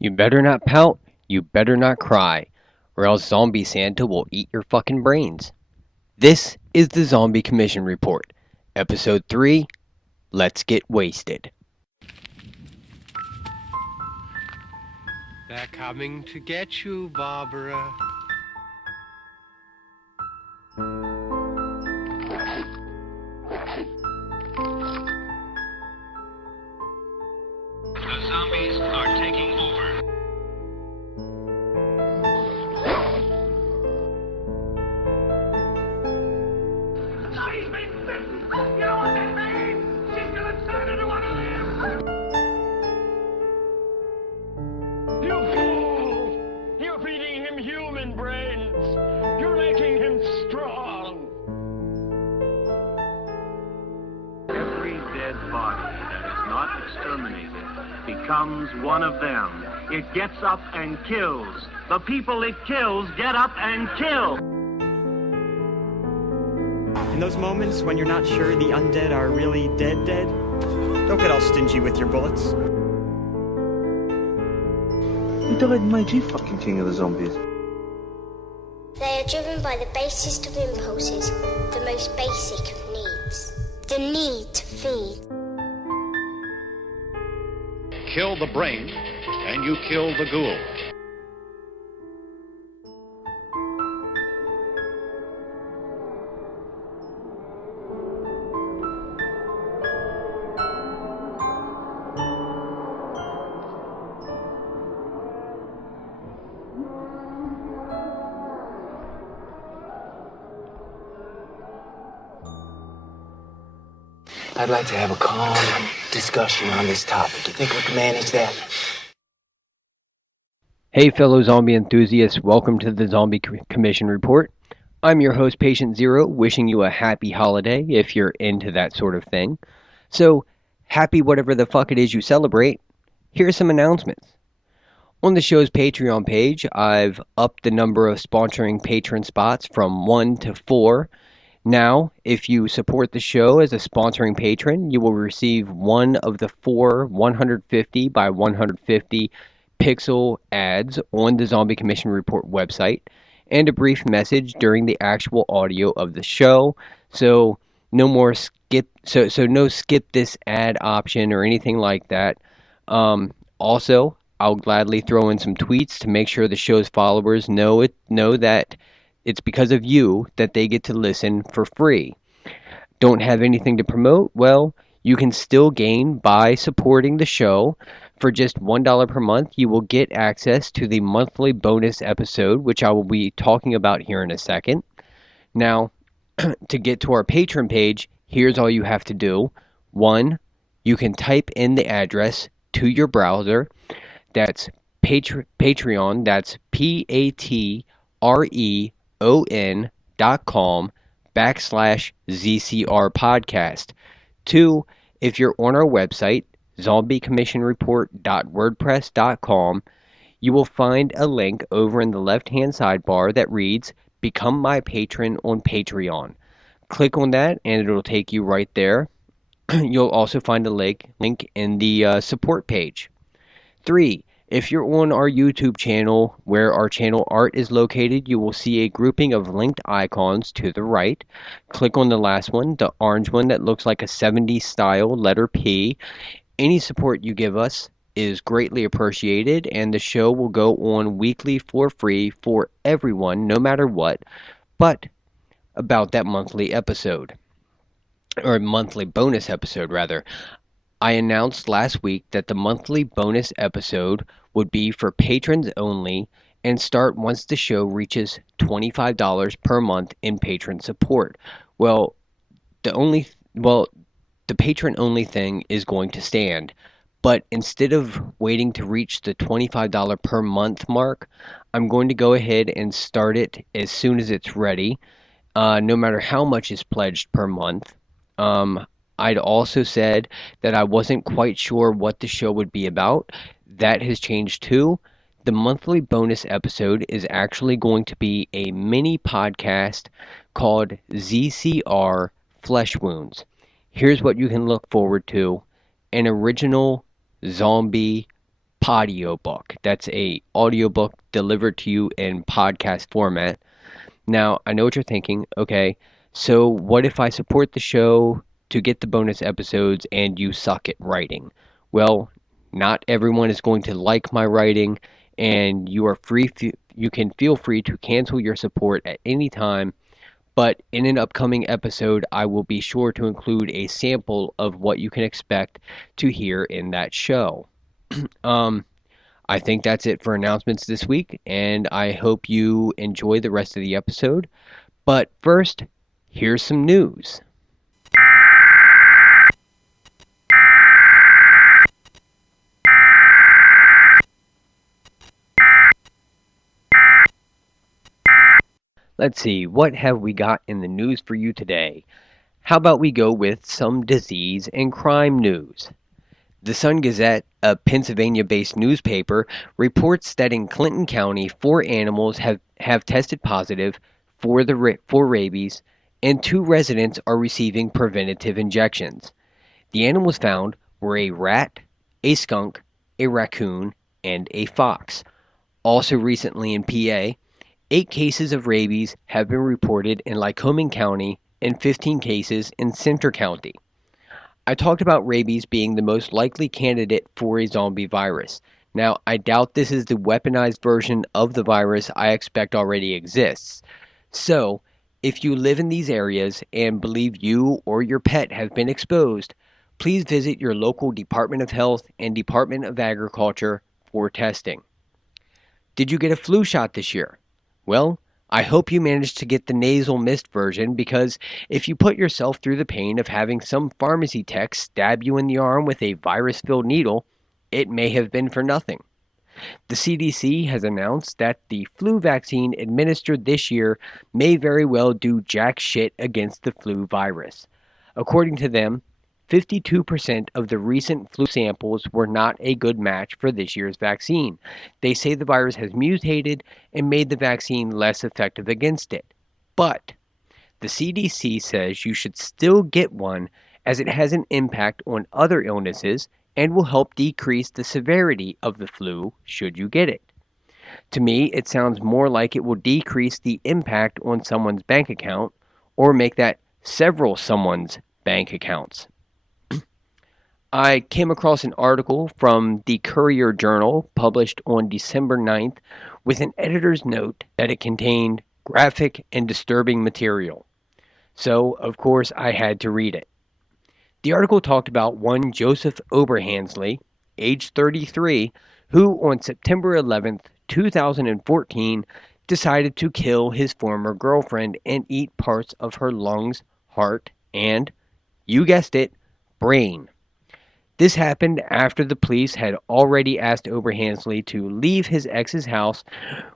You better not pout, you better not cry, or else Zombie Santa will eat your fucking brains. This is the Zombie Commission Report, Episode 3, Let's Get Wasted. They're coming to get you, Barbara. The zombies are taking over. She's been bitten! You know what that means? She's gonna turn into one of them! You fool! You're feeding him human brains! You're making him strong! Every dead body that is not exterminated becomes one of them. It gets up and kills. The people it kills get up and kill. In those moments when you're not sure the undead are really dead, don't get all stingy with your bullets. Who died and made you fucking king of the zombies? They are driven by the basest of impulses, the most basic of needs. The need to feed. Kill the brain, and you kill the ghoul. I'd like to have a calm discussion on this topic. You think we can manage that? Hey fellow zombie enthusiasts, welcome to the Zombie Commission Report. I'm your host, Patient Zero, wishing you a happy holiday if you're into that sort of thing. So, happy whatever the fuck it is you celebrate. Here are some announcements. On the show's Patreon page, I've upped the number of sponsoring patron spots from 1 to 4. Now, if you support the show as a sponsoring patron, you will receive one of the 4 150 by 150 pixel ads on the Zombie Commission Report website and a brief message during the actual audio of the show. So no more skip no skip this ad option or anything like that. Also, I'll gladly throw in some tweets to make sure the show's followers know that it's because of you that they get to listen for free. Don't have anything to promote? Well, you can still gain by supporting the show. For just $1 per month, you will get access to the monthly bonus episode, which I will be talking about here in a second. Now, to get to our Patreon page, here's all you have to do. 1, you can type in the address to your browser. That's Patreon, that's patreon.com/ZCR podcast. 2, if you're on our website, zombiecommissionreport.wordpress.com, you will find a link over in the left-hand sidebar that reads, Become My Patron on Patreon. Click on that and it'll take you right there. You'll also find a link in the support page. 3, if you're on our YouTube channel where our channel art is located, you will see a grouping of linked icons to the right. Click on the last one, the orange one that looks like a 70s style letter P. Any support you give us is greatly appreciated, and the show will go on weekly for free for everyone, no matter what, but about that monthly episode, or monthly bonus episode, rather. I announced last week that the monthly bonus episode would be for patrons only and start once the show reaches $25 per month in patron support. Well, the patron only thing is going to stand, but instead of waiting to reach the $25 per month mark, I'm going to go ahead and start it as soon as it's ready, no matter how much is pledged per month. I'd also said that I wasn't quite sure what the show would be about. That has changed too. The monthly bonus episode is actually going to be a mini podcast called ZCR Flesh Wounds. Here's what you can look forward to: an original zombie Podiobook. That's a audiobook delivered to you in podcast format. Now, I know what you're thinking. Okay, so what if I support the show to get the bonus episodes and you suck at writing? Well, not everyone is going to like my writing, and you can feel free to cancel your support at any time. But in an upcoming episode, I will be sure to include a sample of what you can expect to hear in that show. Um, I think that's it for announcements this week, and I hope you enjoy the rest of the episode. But first, here's some news. Let's see, what have we got in the news for you today? How about we go with some disease and crime news? The Sun Gazette, a Pennsylvania-based newspaper, reports that in Clinton County, 4 animals have tested positive for rabies, and 2 residents are receiving preventative injections. The animals found were a rat, a skunk, a raccoon, and a fox. Also recently in PA, 8 cases of rabies have been reported in Lycoming County and 15 cases in Centre County. I talked about rabies being the most likely candidate for a zombie virus. Now, I doubt this is the weaponized version of the virus I expect already exists. So, if you live in these areas and believe you or your pet have been exposed, please visit your local Department of Health and Department of Agriculture for testing. Did you get a flu shot this year? Well, I hope you managed to get the nasal mist version, because if you put yourself through the pain of having some pharmacy tech stab you in the arm with a virus-filled needle, it may have been for nothing. The CDC has announced that the flu vaccine administered this year may very well do jack shit against the flu virus. According to them, 52% of the recent flu samples were not a good match for this year's vaccine. They say the virus has mutated and made the vaccine less effective against it. But the CDC says you should still get one, as it has an impact on other illnesses and will help decrease the severity of the flu should you get it. To me, it sounds more like it will decrease the impact on someone's bank account, or make that several someone's bank accounts. I came across an article from the Courier Journal published on December 9th with an editor's note that it contained graphic and disturbing material. So, of course, I had to read it. The article talked about one Joseph Oberhansley, age 33, who on September 11th, 2014, decided to kill his former girlfriend and eat parts of her lungs, heart, and, you guessed it, brain. This happened after the police had already asked Oberhansley to leave his ex's house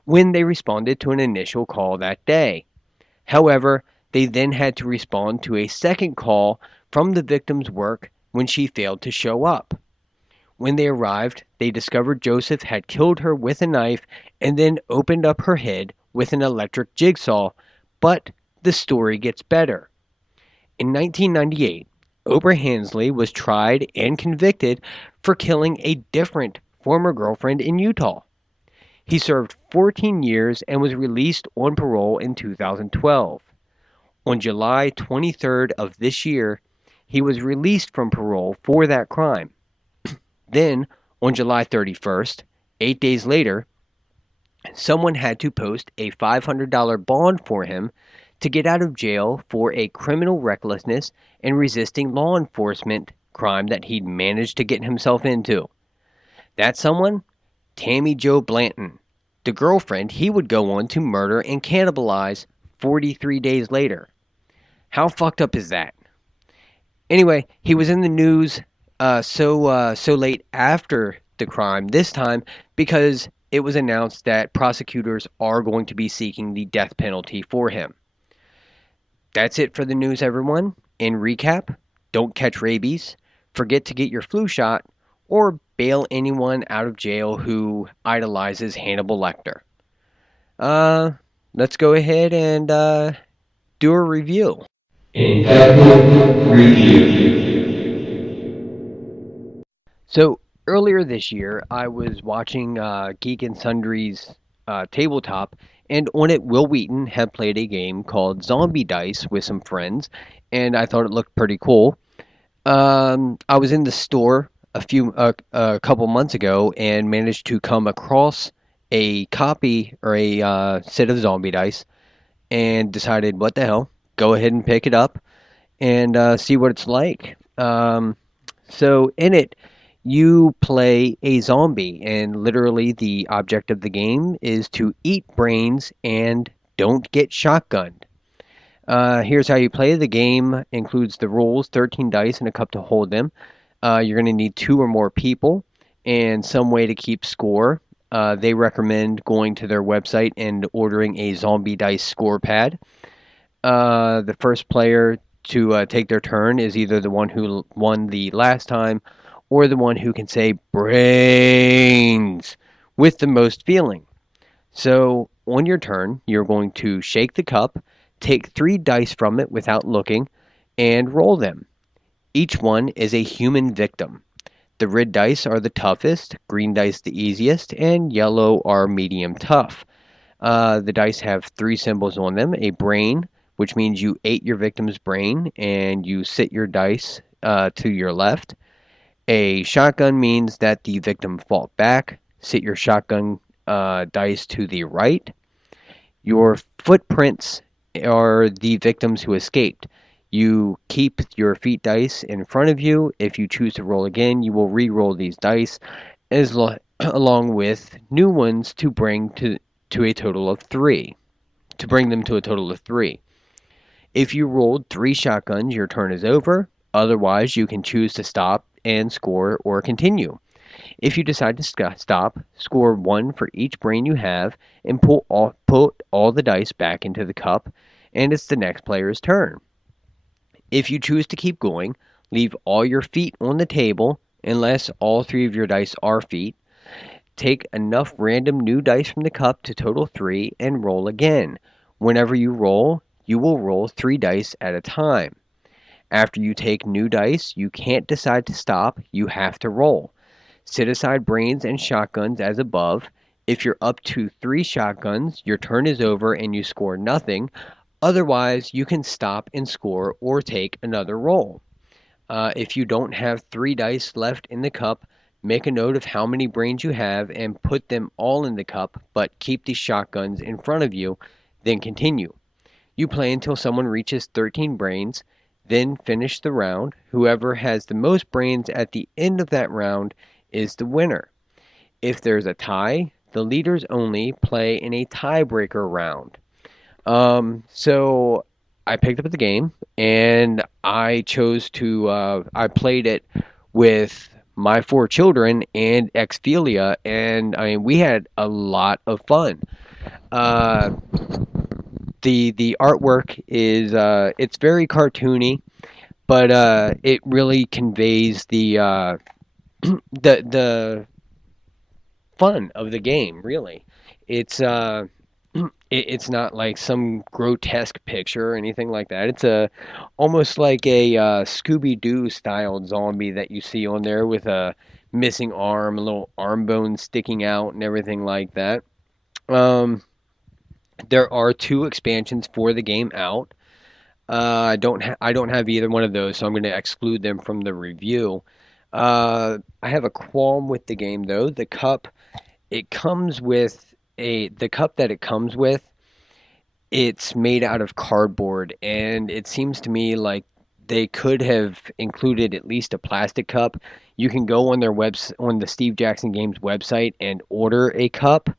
when they responded to an initial call that day. However, they then had to respond to a second call from the victim's work when she failed to show up. When they arrived, they discovered Joseph had killed her with a knife and then opened up her head with an electric jigsaw, but the story gets better. In 1998, Oberhansley was tried and convicted for killing a different former girlfriend in Utah. He served 14 years and was released on parole in 2012. On July 23rd of this year, he was released from parole for that crime. Then, on July 31st, 8 days later, someone had to post a $500 bond for him to get out of jail for a criminal recklessness and resisting law enforcement crime that he'd managed to get himself into. That someone? Tammy Jo Blanton, the girlfriend he would go on to murder and cannibalize 43 days later. How fucked up is that? Anyway, he was in the news so late after the crime this time because it was announced that prosecutors are going to be seeking the death penalty for him. That's it for the news, everyone. In recap, don't catch rabies, forget to get your flu shot, or bail anyone out of jail who idolizes Hannibal Lecter. Let's go ahead and do a review. Infected Review. So, Earlier this year, I was watching Geek and Sundry's tabletop, and on it, Will Wheaton had played a game called Zombie Dice with some friends, and I thought it looked pretty cool. I was in the store a couple months ago and managed to come across a copy or a set of Zombie Dice, and decided, what the hell, go ahead and pick it up and see what it's like. So in it, you play a zombie, and literally the object of the game is to eat brains and don't get shotgunned. Here's how you play. The game includes the rules, 13 dice and a cup to hold them. You're going to need two or more people and some way to keep score. They recommend going to their website and ordering a zombie dice score pad. The first player to take their turn is either the one who won the last time or the one who can say brains with the most feeling. So, on your turn, you're going to shake the cup, take three dice from it without looking, and roll them. Each one is a human victim. The red dice are the toughest, green dice the easiest, and yellow are medium tough. The dice have three symbols on them: a brain, which means you ate your victim's brain and you sit your dice to your left. A shotgun means that the victim fought back. Sit your shotgun dice to the right. Your footprints are the victims who escaped. You keep your feet dice in front of you. If you choose to roll again, you will re-roll these dice along with new ones to bring to a total of three. To bring them to a total of three. If you rolled three shotguns, your turn is over. Otherwise, you can choose to stop and score or continue. If you decide to stop, score one for each brain you have and put all the dice back into the cup, and it's the next player's turn. If you choose to keep going, leave all your feet on the table unless all three of your dice are feet. Take enough random new dice from the cup to total three and roll again. Whenever you roll, you will roll three dice at a time. After you take new dice, you can't decide to stop, you have to roll. Sit aside brains and shotguns as above. If you're up to three shotguns, your turn is over and you score nothing. Otherwise, you can stop and score or take another roll. If you don't have three dice left in the cup, make a note of how many brains you have and put them all in the cup, but keep the shotguns in front of you, then continue. You play until someone reaches 13 brains, then finish the round. Whoever has the most brains at the end of that round is the winner. If there's a tie, the leaders only play in a tiebreaker round. So I picked up the game and I chose to, I played it with my four children and Xpelia, and I mean, we had a lot of fun. Uh, the artwork is it's very cartoony, but it really conveys the fun of the game. Really, it's it's not like some grotesque picture or anything like that. It's almost like a Scooby Doo styled zombie that you see on there with a missing arm, a little arm bone sticking out, and everything like that. Um, there are two expansions for the game out. I don't have either one of those, so I'm going to exclude them from the review. I have a qualm with the game though. It comes with the cup that it comes with. It's made out of cardboard, and it seems to me like they could have included at least a plastic cup. You can go on on the Steve Jackson Games website and order a cup,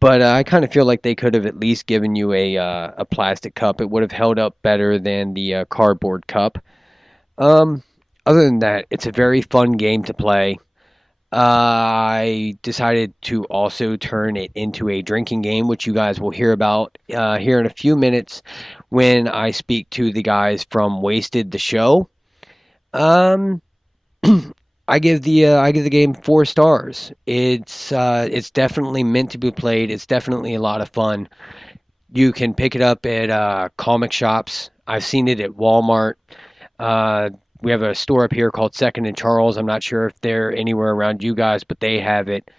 but I kind of feel like they could have at least given you a plastic cup. It would have held up better than the cardboard cup. Um, Other than that, it's a very fun game to play. I decided to also turn it into a drinking game, which you guys will hear about here in a few minutes when I speak to the guys from Wasted the Show. Um, I give the game 4 stars. It's definitely meant to be played. It's definitely a lot of fun. You can pick it up at comic shops. I've seen it at Walmart. Uh, we have a store up here called Second and Charles. I'm not sure if they're anywhere around you guys, but they have it.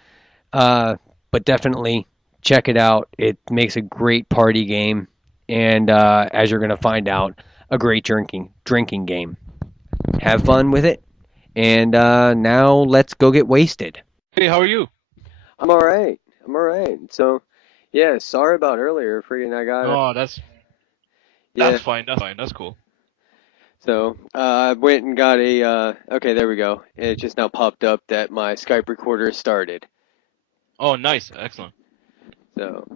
But definitely check it out. It makes a great party game, and as you're going to find out, a great drinking game. Have fun with it, and now let's go get wasted. Hey, how are you? I'm all right. I'm all right. So, yeah, sorry about earlier. Freaking, I got Oh, yeah. that's fine. That's fine. That's cool. So, I went and got okay, there we go. It just now popped up that my Skype recorder started. Oh, nice, excellent. So,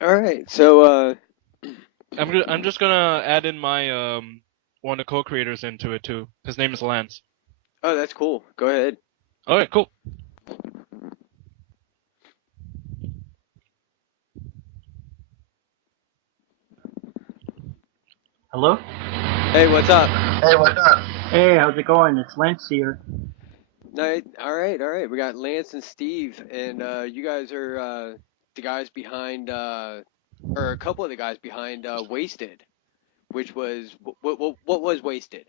all right. So, I'm just gonna add in my one of the co-creators into it too. His name is Lance. oh, that's cool. Go ahead. All right, cool. Hello? Hey, what's up? Hey, how's it going? It's Lance here. All right. We got Lance and Steve, and you guys are the guys behind, or a couple of the guys behind Wasted, which was what was Wasted?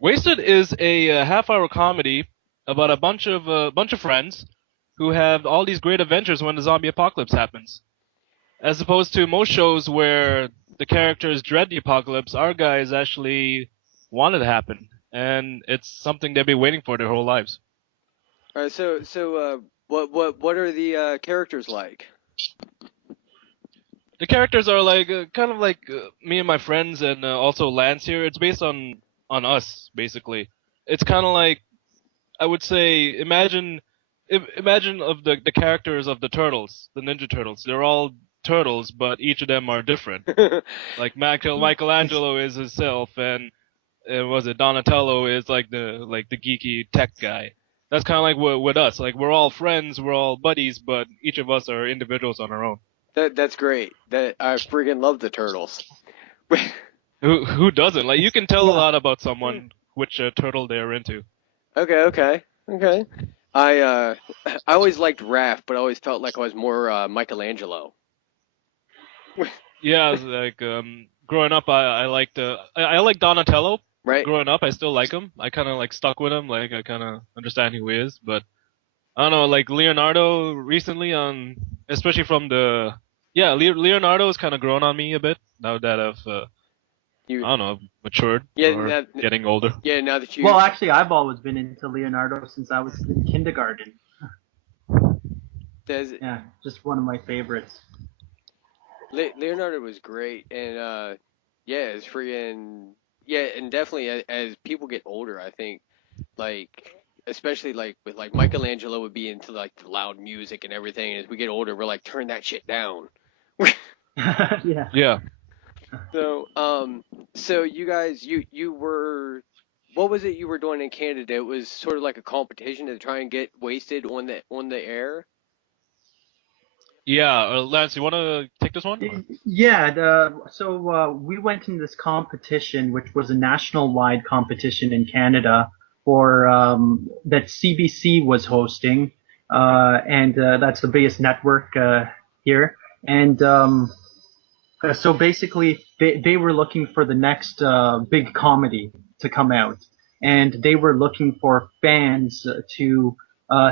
Wasted is a half-hour comedy about a bunch of friends who have all these great adventures when the zombie apocalypse happens. As opposed to most shows where the characters dread the apocalypse, our guys actually want it to happen, and it's something they've been waiting for their whole lives. All right. So what are the characters like? The characters are like kind of like me and my friends, and also Lance here. It's based on us basically. It's kind of like I would say imagine of the characters of the turtles, the Ninja Turtles. They're all turtles, but each of them are different. Like Michelangelo is himself, and was it Donatello is like the geeky tech guy. That's kind of like with us. Like we're all friends, we're all buddies, but each of us are individuals on our own. That's great. That I friggin' love the turtles. Who doesn't? Like you can tell a lot about someone which turtle they're into. Okay. I always liked Raph, but I always felt like I was more Michelangelo. Yeah, like growing up, I liked I like Donatello. Right. Growing up, I still like him. I kind of like stuck with him. Like I kind of understand who he is, but I don't know. Like Leonardo recently especially from Leonardo's kind of grown on me a bit now that I've I don't know, matured or getting older. Yeah, now that you. Well, actually, I've always been into Leonardo since I was in kindergarten. Yeah, just one of my favorites. Leonardo was great, and it's freaking and definitely as people get older, I think like especially like with like Michelangelo would be into like the loud music and everything. And as we get older, we're like turn that shit down. Yeah. Yeah. So you guys, you were, what was it you were doing in Canada? It was sort of like a competition to try and get wasted on the air. Yeah, Lance, you want to take this one? Yeah, we went in this competition, which was a national-wide competition in Canada for that CBC was hosting, and that's the biggest network here. And so basically, they were looking for the next big comedy to come out, and they were looking for fans to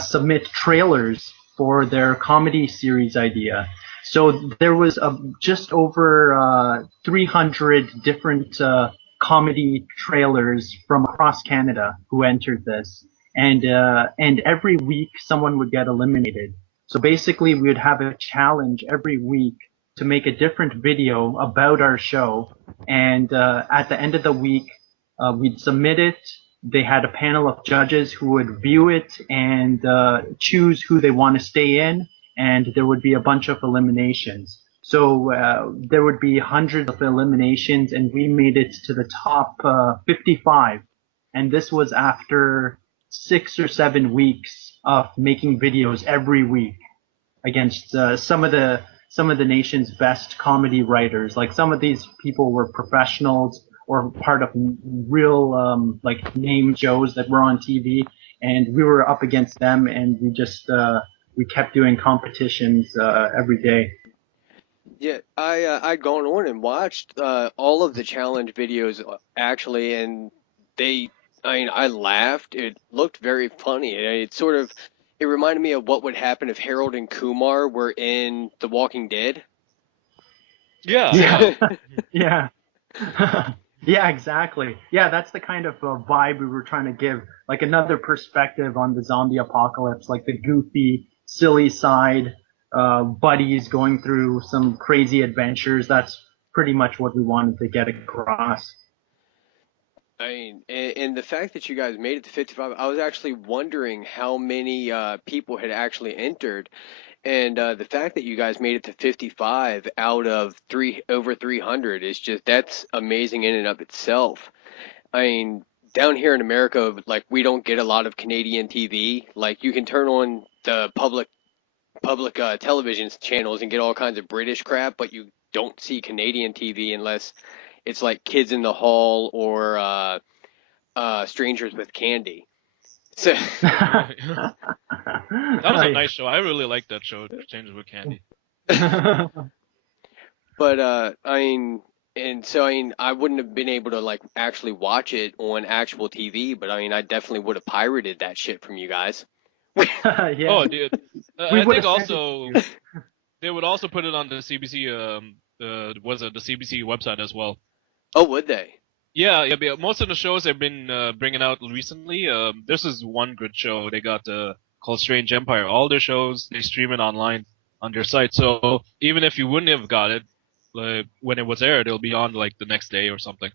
submit trailers for their comedy series idea. So there was just over 300 different comedy trailers from across Canada who entered this, and every week someone would get eliminated. So basically, we would have a challenge every week to make a different video about our show, and at the end of the week, we'd submit it. They had a panel of judges who would view it and choose who they want to stay in, and there would be a bunch of eliminations. So there would be hundreds of eliminations, and we made it to the top 55. And this was after 6 or 7 weeks of making videos every week against some of the nation's best comedy writers. Like some of these people were professionals or part of real like name shows that were on TV, and we were up against them, and we just we kept doing competitions every day. Yeah, I'd gone on and watched all of the challenge videos actually, and they, I mean, I laughed. It looked very funny. It reminded me of what would happen if Harold and Kumar were in The Walking Dead. Yeah. Yeah. Yeah, exactly. Yeah, that's the kind of vibe we were trying to give, like another perspective on the zombie apocalypse, like the goofy, silly side, buddies going through some crazy adventures. That's pretty much what we wanted to get across. I mean, and the fact that you guys made it to 55, I was actually wondering how many people had actually entered, and the fact that you guys made it to 55 out of over 300 is just that's amazing in and of itself. I mean, down here in America, like we don't get a lot of Canadian TV. Like you can turn on the public television channels and get all kinds of British crap, but you don't see Canadian TV unless it's like Kids in the Hall or Strangers with Candy. So That was a nice show. I really liked that show, Strangers with Candy. but I mean, and so I mean, I wouldn't have been able to like actually watch it on actual TV, but I mean, I definitely would have pirated that shit from you guys. Yeah. Oh, dude. We I would think have sent it also to you. they would also put it on the CBC the CBC website as well. Oh, would they? Yeah, but most of the shows they've been bringing out recently. This is one good show they got called Strange Empire. All their shows they stream it online on their site. So even if you wouldn't have got it when it was aired, it'll be on like the next day or something.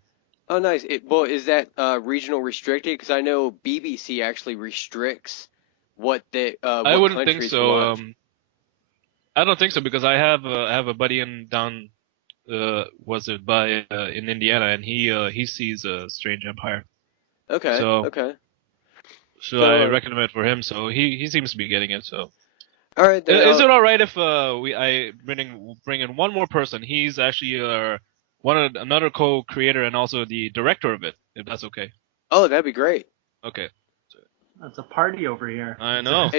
Oh, nice. Well, is that regional restricted? Because I know BBC actually restricts what I what wouldn't think countries so. watch. I don't think so because I have a buddy in down in Indiana, and he sees Strange Empire. Okay. So okay. So I recommend it for him. So he seems to be getting it. So all right. Then is it all right if I bring in one more person? He's actually another co-creator and also the director of it. If that's okay. Oh, that'd be great. Okay. It's a party over here. I know.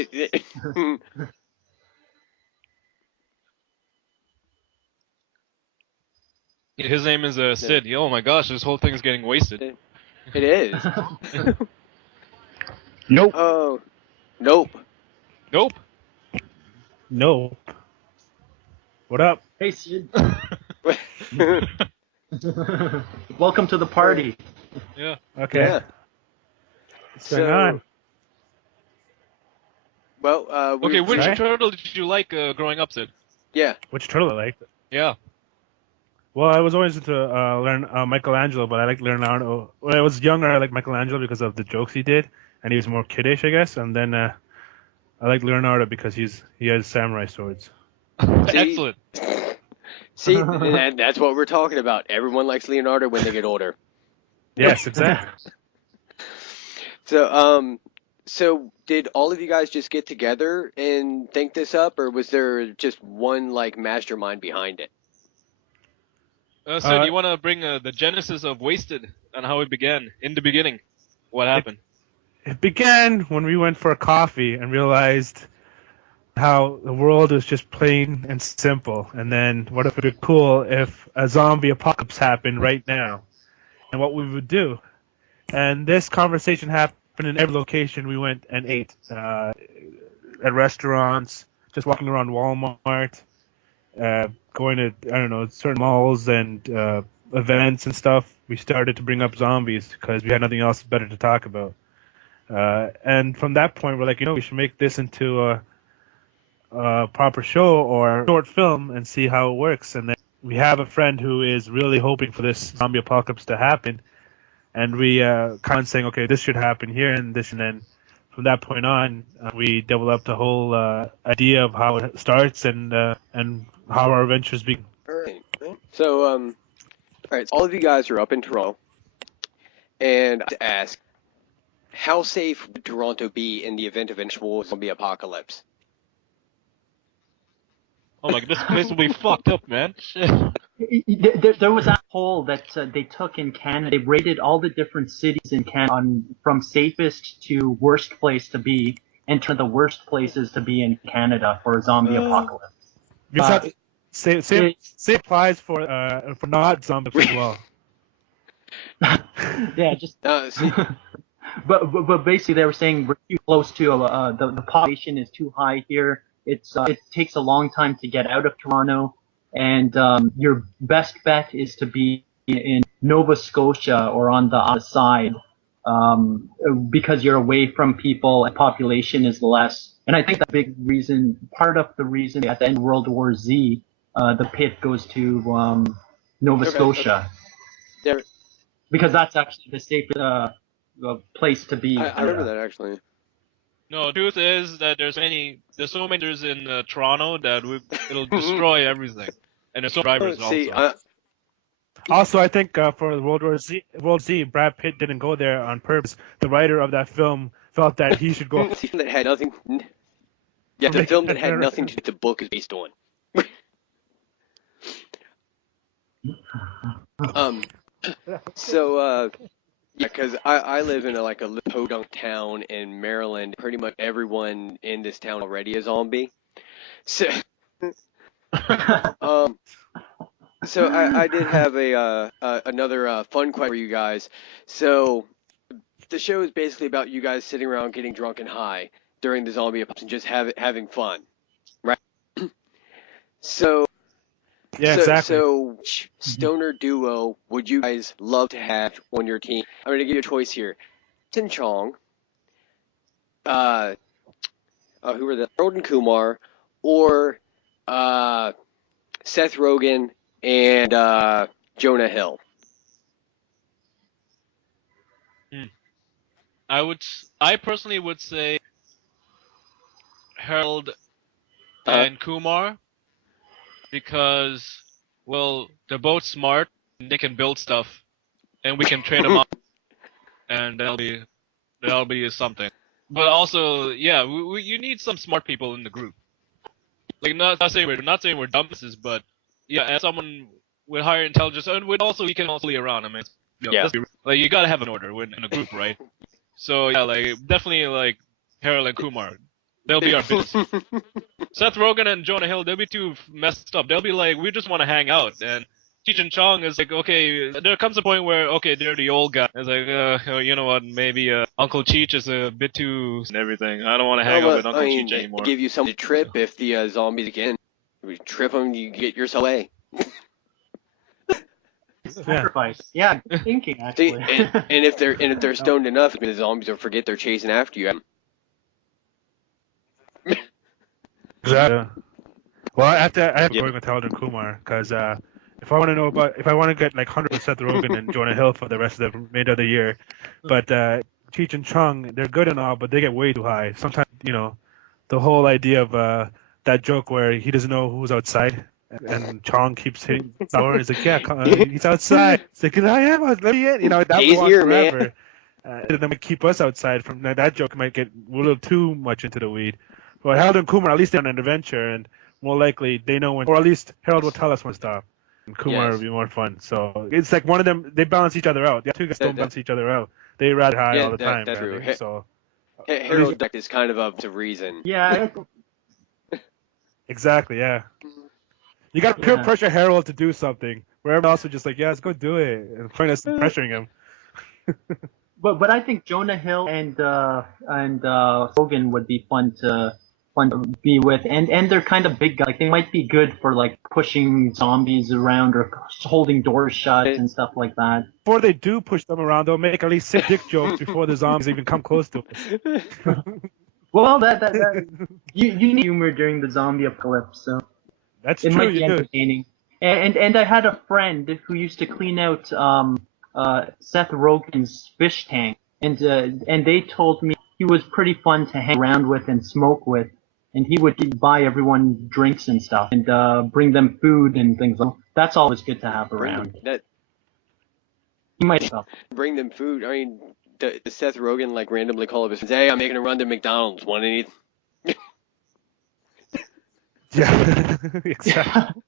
His name is Sid. Oh my gosh, this whole thing is getting wasted. It is. Nope. Oh, nope. Nope. Nope. What up? Hey, Sid. Welcome to the party. Yeah. Okay. Yeah. What's going on? Well, okay, which Sorry? turtle did you like growing up, Sid? Yeah. Which turtle I liked? Yeah. Well, I was always into learn Michelangelo, but I liked Leonardo. When I was younger, I liked Michelangelo because of the jokes he did, and he was more kiddish, I guess. And then I liked Leonardo because he has samurai swords. Excellent. See, that's what we're talking about. Everyone likes Leonardo when they get older. Yes, exactly. So did all of you guys just get together and think this up, or was there just one like mastermind behind it? So do you want to bring the genesis of Wasted and how it began in the beginning? What happened? It began when we went for a coffee and realized how the world is just plain and simple. And then what if it would be cool if a zombie apocalypse happened right now? And what we would do. And this conversation happened in every location we went and ate. At restaurants, just walking around Walmart, going to, I don't know, certain malls and events and stuff. We started to bring up zombies because we had nothing else better to talk about. And from that point, we're like, we should make this into a proper show or short film and see how it works. And then we have a friend who is really hoping for this zombie apocalypse to happen. And we kind of saying, okay, this should happen here and this. And then from that point on, we developed a whole idea of how it starts and how our adventures begin. All right. So, all right. So all of you guys are up in Toronto, and to ask, how safe would Toronto be in the event of an actual zombie apocalypse? Oh my god, this place will be fucked up, man. There was a poll that they took in Canada. They rated all the different cities in Canada from safest to worst place to be, and to the worst places to be in Canada for a zombie apocalypse. Same applies for not zombies as well. Yeah, just. See, But basically they were saying we're too close to the population is too high here. It takes a long time to get out of Toronto, and your best bet is to be in Nova Scotia or on the other side, because you're away from people and population is less. And I think part of the reason at the end of World War Z, the pit goes to Nova Scotia. There, because that's actually the safest place to be. I remember that actually. No, the truth is that there's so many in Toronto that it'll destroy everything, and there's so many drivers also. Also, I think for World Z, Brad Pitt didn't go there on purpose. The writer of that film felt that he should go. That had nothing. Yeah, the film that had nothing to do with the book is based on. So, because I live in a podunk town in Maryland. Pretty much everyone in this town already is zombie. So, so I did have another fun question for you guys. So, the show is basically about you guys sitting around getting drunk and high during the zombie apocalypse and just having fun, right? So. Yeah, exactly. So, which stoner duo would you guys love to have on your team? I'm going to give you a choice here. Tin Chong, who are the Harold and Kumar, or Seth Rogen and Jonah Hill. I personally would say Harold and Kumar. Because, well, they're both smart, and they can build stuff, and we can train them up, and that'll be something. But also, yeah, you need some smart people in the group. Like, not saying we're dumbasses, but yeah, as someone with higher intelligence, and we can also be around. I mean, like you gotta have an order in a group, right? So yeah, like definitely Harold and Kumar. They'll be our biggest. Seth Rogen and Jonah Hill, they'll be too messed up. They'll be like, we just want to hang out. And Cheech and Chong is like, okay, there comes a point where, okay, they're the old guy. It's like, you know what, maybe Uncle Cheech is a bit too and everything. I don't want to hang out with Uncle Cheech anymore. Give you something to trip if the zombies again. We trip them, you get yourself away. Sacrifice. Yeah, good thinking actually. See, and if they're stoned enough, the zombies will forget they're chasing after you. Exactly. Well, I have to go with Harold and Kumar because if I want to get like 100% Seth Rogen and Jonah Hill for the rest of the remainder of the year, but Cheech and Chong, they're good and all, but they get way too high. Sometimes, the whole idea of that joke where he doesn't know who's outside, and Chong keeps hitting the door. He's like, yeah, he's outside. It's like, I am. Let me in. That he's here, forever. And then we keep us outside from that joke might get a little too much into the weed. But Harold and Kumar, at least they're on an adventure, and more likely they know when, or at least Harold will tell us when to stop, and Kumar will be more fun. So it's like one of them, they balance each other out. The two guys don't balance each other out. They ride high all the time. That's true. So Harold is kind of up to reason. Yeah. Exactly, yeah. You got to peer pressure Harold to do something, where everyone else is just like, yeah, let's go do it, and pressuring him. But I think Jonah Hill and Hogan would be fun to be with, and they're kind of big guys. Like they might be good for like pushing zombies around or holding doors shut and stuff like that. Before they do push them around, they'll make at least 6 dick jokes before the zombies even come close to us. Well, you need humor during the zombie apocalypse, so that's it true. Might be entertaining. And I had a friend who used to clean out Seth Rogen's fish tank, and they told me he was pretty fun to hang around with and smoke with, and he would buy everyone drinks and stuff, and bring them food and things like that. That's always good to have around. He might bring them food. I mean, does Seth Rogen like randomly call up his friends? Hey, I'm making a run to McDonald's. Want anything? Yeah, exactly.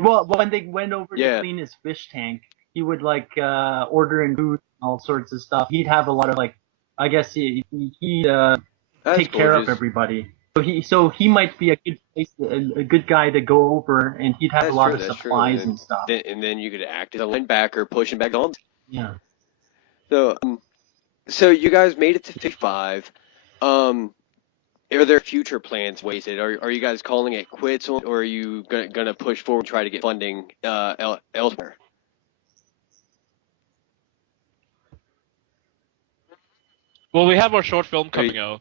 Well, when they went over to clean his fish tank, he would like order in food, and all sorts of stuff. He'd have a lot of I guess he'd take care of everybody. So he might be a good place, a good guy to go over, and he'd have a lot of That's true. supplies and stuff. And then you could act as a linebacker pushing back zombies. Yeah. So, so you guys made it to 55. Are there future plans wasted? Are you guys calling it quits, or are you gonna push forward and try to get funding elsewhere? Well, we have our short film coming out.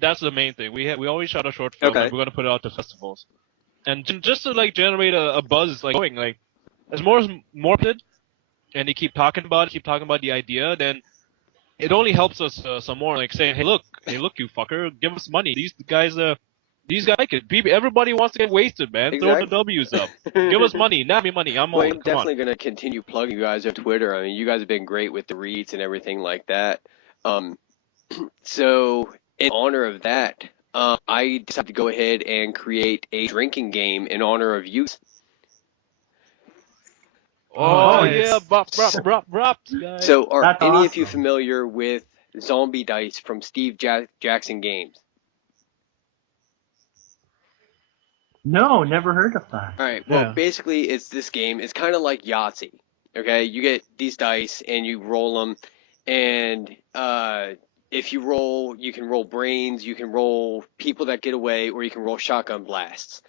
That's the main thing. We always shot a short film, and we're gonna put it out to festivals, and just to like generate a buzz, like going like as more did, and you keep talking about the idea, then it only helps us some more. Like saying, hey look, you fucker, give us money. These guys like it. Everybody wants to get wasted, man. Exactly. Throw the W's up. Give us money. Nab me money. I'm I'm definitely gonna continue plugging you guys on Twitter. I mean, you guys have been great with the reads and everything like that. So in honor of that, I decided to go ahead and create a drinking game in honor of you. Oh yeah, bop, guys. So are any of you familiar with Zombie Dice from Steve Jackson Games? No, never heard of that. All right. Well, basically, it's this game. It's kind of like Yahtzee. Okay, you get these dice and you roll them, and if you roll, you can roll brains, you can roll people that get away, or you can roll shotgun blasts.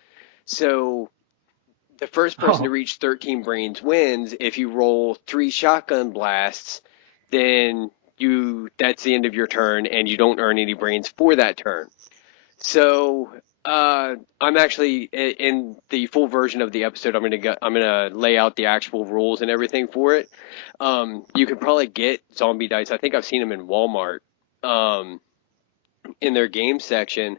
So the first person to reach 13 brains wins. If you roll 3 shotgun blasts, then that's the end of your turn, and you don't earn any brains for that turn. So I'm actually in the full version of the episode. I'm gonna lay out the actual rules and everything for it. You can probably get zombie dice. I think I've seen them in Walmart, in their game section.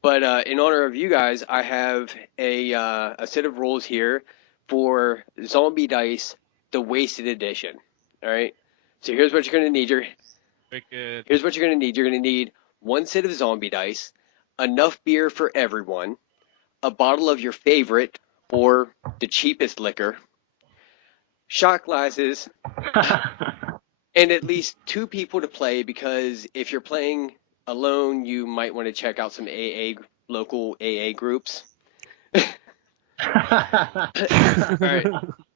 But in honor of you guys, I have a set of rules here for Zombie Dice, the Wasted Edition. All right. So here's what you're gonna need. Here's what you're gonna need. You're gonna need 1 set of zombie dice, enough beer for everyone, a bottle of your favorite or the cheapest liquor, shot glasses, and at least 2 people to play, because if you're playing alone, you might want to check out some local AA groups. All right.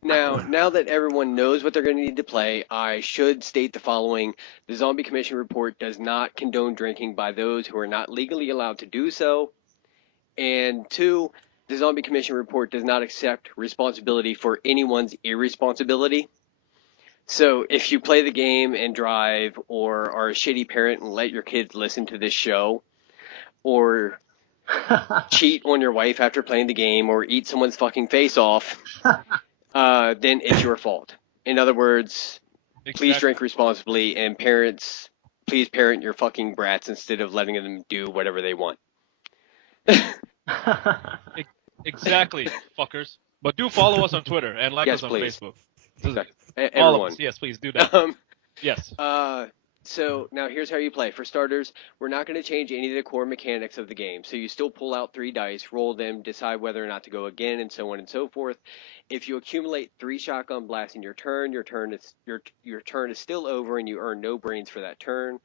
Now that everyone knows what they're going to need to play, I should state the following. The Zombie Commission report does not condone drinking by those who are not legally allowed to do so. And 2, the Zombie Commission report does not accept responsibility for anyone's irresponsibility. So if you play the game and drive, or are a shitty parent and let your kids listen to this show, or cheat on your wife after playing the game, or eat someone's fucking face off, then it's your fault. In other words, please drink responsibly, and parents, please parent your fucking brats instead of letting them do whatever they want. Exactly, fuckers. But do follow us on Twitter and like us on Facebook. All of us. Yes, please do that. Yes. So now here's how you play. For starters, we're not going to change any of the core mechanics of the game. So you still pull out 3 dice, roll them, decide whether or not to go again, and so on and so forth. If you accumulate 3 shotgun blasts in your turn is still over, and you earn no brains for that turn.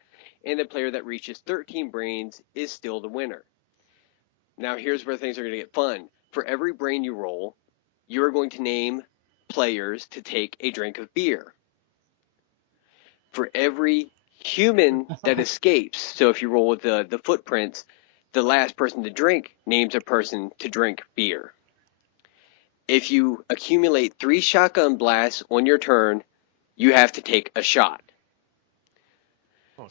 And the player that reaches 13 brains is still the winner. Now here's where things are going to get fun. For every brain you roll, you're going to name players to take a drink of beer. For every human that escapes, so if you roll with the footprints, the last person to drink names a person to drink beer. If you accumulate 3 shotgun blasts on your turn, you have to take a shot.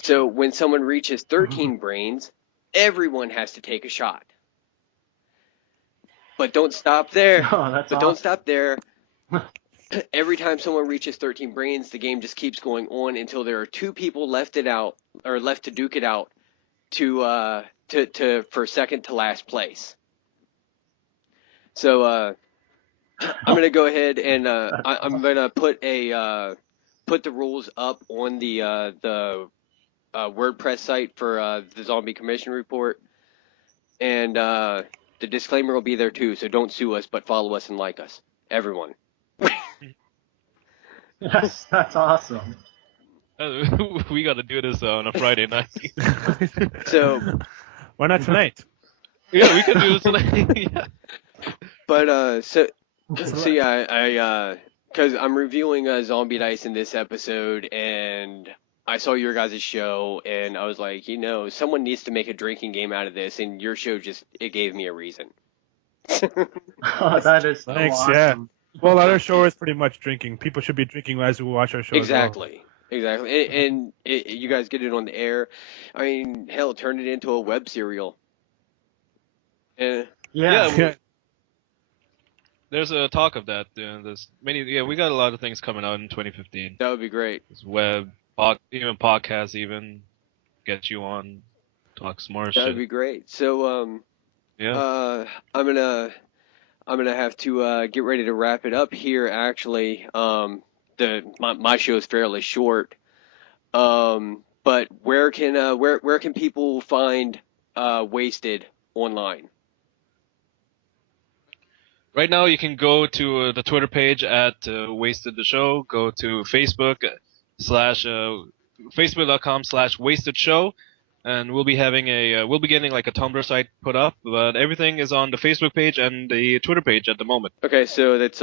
So when someone reaches 13 brains, everyone has to take a shot. But don't stop there. Don't stop there. Every time someone reaches 13 brains, the game just keeps going on until there are 2 people left to duke it out for second to last place. So I'm gonna go ahead and I'm gonna put the rules up on the WordPress site for the Zombie Commission report, and the disclaimer will be there too. So don't sue us, but follow us and like us, everyone. Yes, that's awesome. We got to do this on a Friday night. So why not tonight? Yeah, we could do this. Yeah. But so yeah, because I'm reviewing Zombie Dice in this episode, and I saw your guys' show, and I was like, someone needs to make a drinking game out of this, and your show it gave me a reason. Oh, that is so Thanks, awesome. yeah. Well, our show is pretty much drinking. People should be drinking as we watch our show. Exactly. And you guys get it on the air. I mean, hell, turn it into a web serial. Yeah. There's a talk of that. We got a lot of things coming out in 2015. That would be great. There's web, even podcasts, even get you on, talk some more shit. That would be great. So, I'm gonna have to get ready to wrap it up here. Actually, my show is fairly short. But where can people find Wasted online? Right now, you can go to the Twitter page at Wasted the Show. Go to Facebook Facebook.com/Wasted Show, and we'll be getting like a Tumblr site put up. But everything is on the Facebook page and the Twitter page at the moment. Okay, so that's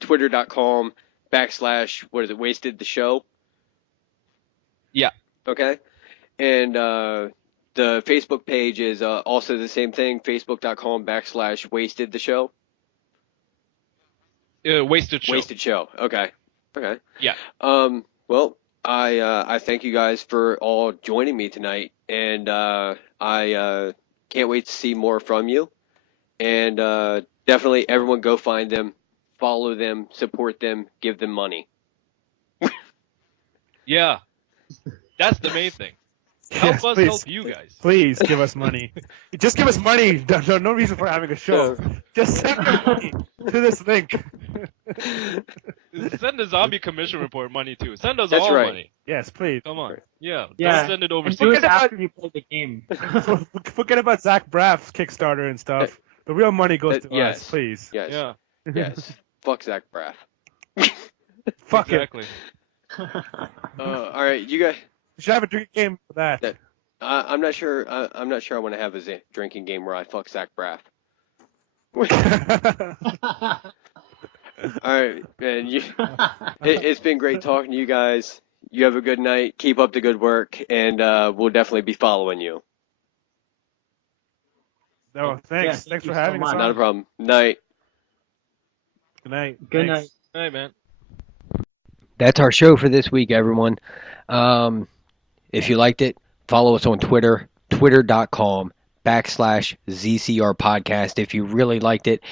Twitter.com/ Wasted the Show. Yeah. Okay, and the Facebook page is also the same thing. Facebook.com/ Wasted the Show. Wasted Show. Wasted Show. Okay. Yeah. Well, I thank you guys for all joining me tonight, and I can't wait to see more from you. And definitely, everyone go find them, follow them, support them, give them money. Yeah. That's the main thing. Help us help you guys. Please give us money. Just give us money. No reason for having a show. Just send us money to this link. Send the Zombie Commission Report money too. Send us That's all right. money. Yes, please. Come on. Yeah. Yeah. Don't send it over. And do it after you play the game. Forget about Zach Braff's Kickstarter and stuff. The real money goes to yes. us, please. Yes. Yeah. Yes. Fuck Zach Braff. Fuck Exactly. All right, you guys. We should have a drinking game for that. I'm not sure. I'm not sure I want to have a drinking game where I fuck Zach Braff. All right, man. It's been great talking to you guys. You have a good night. Keep up the good work, and we'll definitely be following you. No, thanks. Yeah, thanks for so having us. much. Not a problem. Night. Good night. Good Thanks. night. All right, man. That's our show for this week, everyone. If you liked it, follow us on Twitter, twitter.com/ ZCR podcast. If you really liked it,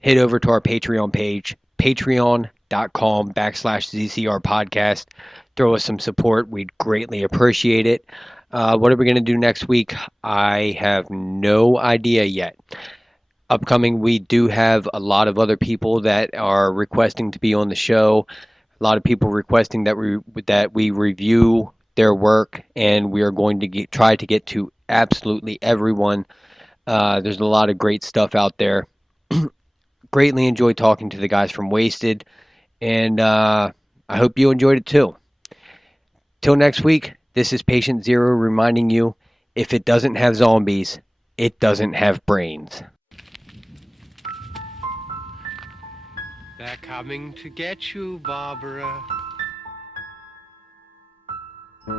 head over to our Patreon page, patreon.com / ZCR podcast. Throw us some support. We'd greatly appreciate it. What are we going to do next week? I have no idea yet. Upcoming, we do have a lot of other people that are requesting to be on the show. A lot of people requesting that we review their work, and we are going to try to get to absolutely everyone. There's a lot of great stuff out there. Greatly enjoyed talking to the guys from Wasted, and I hope you enjoyed it too. Till next week, this is Patient Zero reminding you, if it doesn't have zombies, it doesn't have brains. They're coming to get you, Barbara. The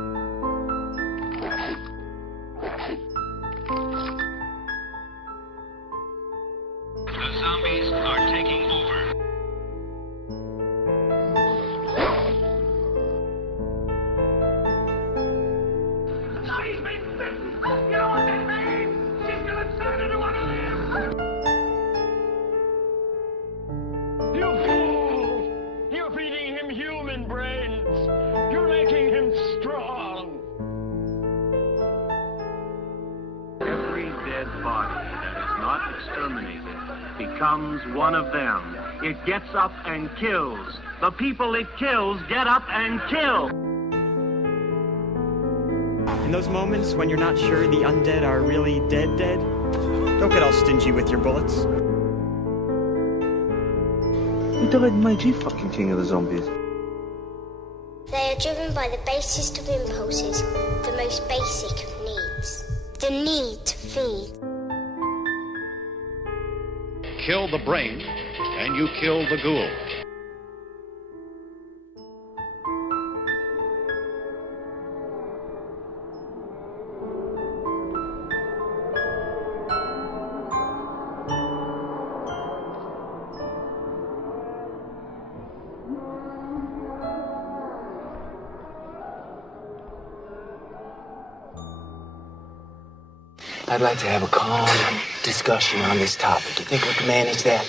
zombies are taking over. She's been bitten. You know what that means? She's gonna turn into one of them. You fool! You're feeding him human brains. You're making him strong. Every dead body that is not exterminated becomes one of them. It gets up and kills. The people it kills get up and kill. In those moments when you're not sure the undead are really dead, don't get all stingy with your bullets. Who died my fucking king of the zombies? They are driven by the basest of impulses, the most basic of needs. The need to feed. kill the brain, and you kill the ghoul. I'd like to have a calm discussion on this topic. You think we can manage that?